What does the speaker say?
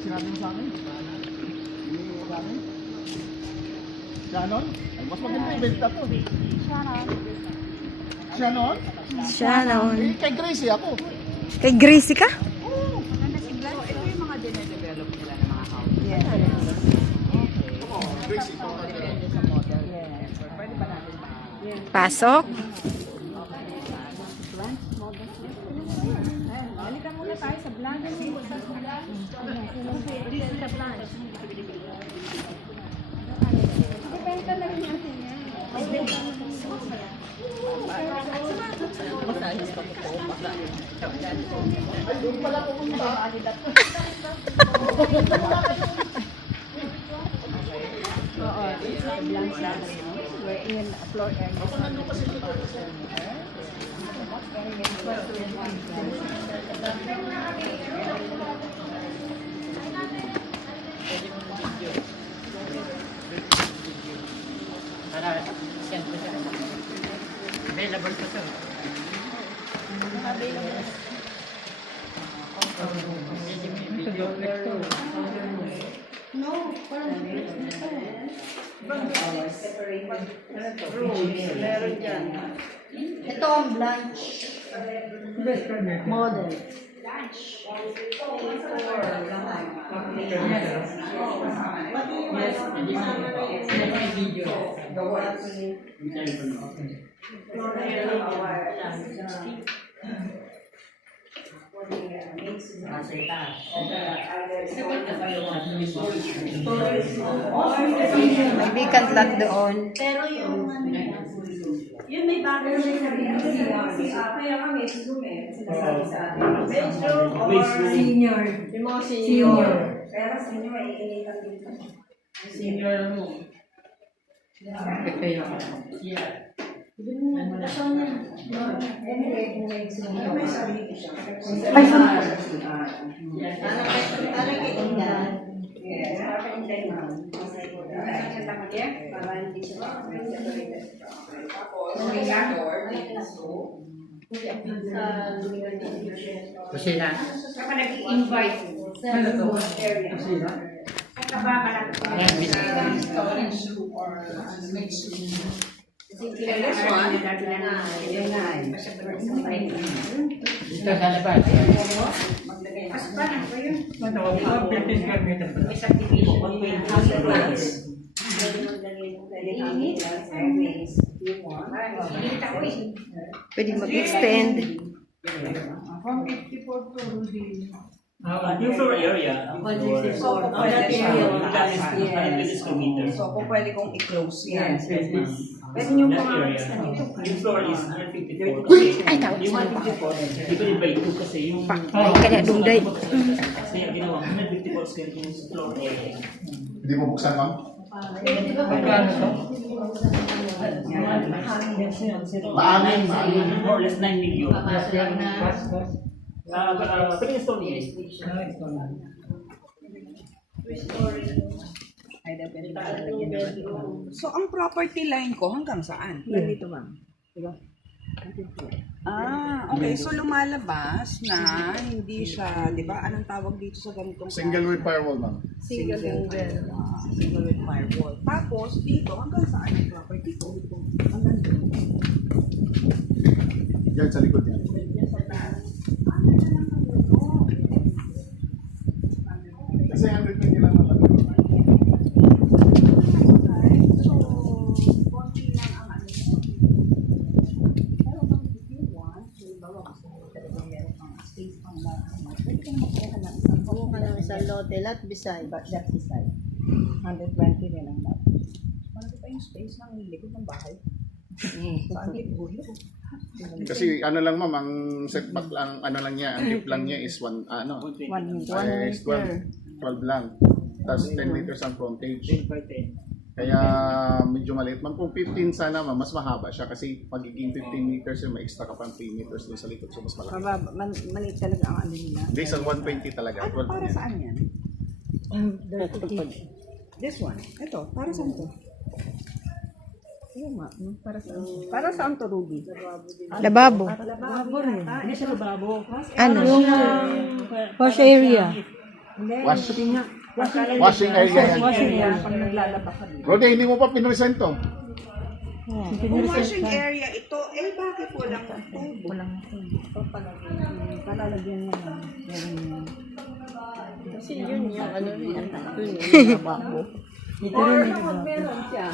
sinabi mo sa akin? Shannon? Ay, mas maganda yung benta to. Shannon? Shannon. Eh, kay Gracie ako. Kay Gracie ka? Oo. Ito yung mga dine-develop nila ng mga house. Yes. Gracie, ito. Depende sa model. Pwede ba natin Pasok. Halika muna tayo sa blank. Sa blank. Depende lang natin yan. Masayos ka po po. Ay, doon pala pupunta. Oo, it's a blank lang. We're in floor area. Ako nandun kasi dito. Para send ko siya. Available pa siya. Available. No, parang meron dyan. Ito ang blanch model. May vacant lot doon. Pero yung yun may bago na sabi kaya kami sinasabi sa atin. Medyo or senior. Yung mga senior. Pero senior ay initan dito. Senior mo. Ito yung May sarili siya. Ano kay Indan? Yes, para kay Indan ma'am. Para hindi siya separated. Tapos, may landlord, Kasi na. Saka nag-invite sa area. Saka ba malaki storage or mixed room? This one, Dito sa labas. mas parang ko yun. May subdivision. Pwede maglagay ng pwede kami airways. Pwede mag-extend. From 54 to Rudy. Yung floor area, So, pwede yes. Meters. So, kung pwede kong i-close yan. Pwede Yung nyo area, pumamagay yung floor is 154 kasi Ay, tawag yung sa 154 divided by 2 kasi yung Ay, kaya dunday. kaya ginawa 154 square yung floor area. Hindi mo buksan, ma'am? Maamin. More or less 9 million. Pre-install yun. So, ang property line ko hanggang saan? Dito, ma'am. Okay. So, lumalabas na hindi siya, di ba? Anong tawag dito sa ganitong Single with firewall, ma'am. Single with firewall. Tapos, dito, hanggang saan ang property ko? Hanggang doon. Yan, sa likod yan. Kasi 120 lang naman. So, konti lang ang ano mo. Pero kung if you want, halimbawa gusto mo talaga meron pang space pang lahat. Pwede ka na magkuha ng isang Kung ka ng isang lote, lot beside. but that's beside. 120 rin ang lot. Malaki pa yung space ng likod ng bahay. Saan yung gulo? Kasi ano lang, ma'am, ang setback lang, ano lang niya, ang tip lang niya is 1 is 12 lang. Tapos 10 meters ang frontage. Kaya medyo maliit. Ma'am, kung 15 sana, ma'am, mas mahaba siya kasi magiging 15 meters yun, may extra ka pang 3 meters doon sa likod. So, mas malaki. Maliit talaga ang ano nila. Hindi, sa 120 talaga. Ano, para saan yan? This one. Ito, para saan to? Yung para saan? Para saan to, Ruby? Lababo. Lababo rin. Hindi siya lababo. Ano? Wash area. Washing area yan. Washing area. Pag naglalaba ka dito. Rode, hindi mo pa pinresent to. Kung washing area ito, bakit walang tubo? Walang palalagyan niya lang. Kasi yun yung ano yun. Ito rin yung Meron siya.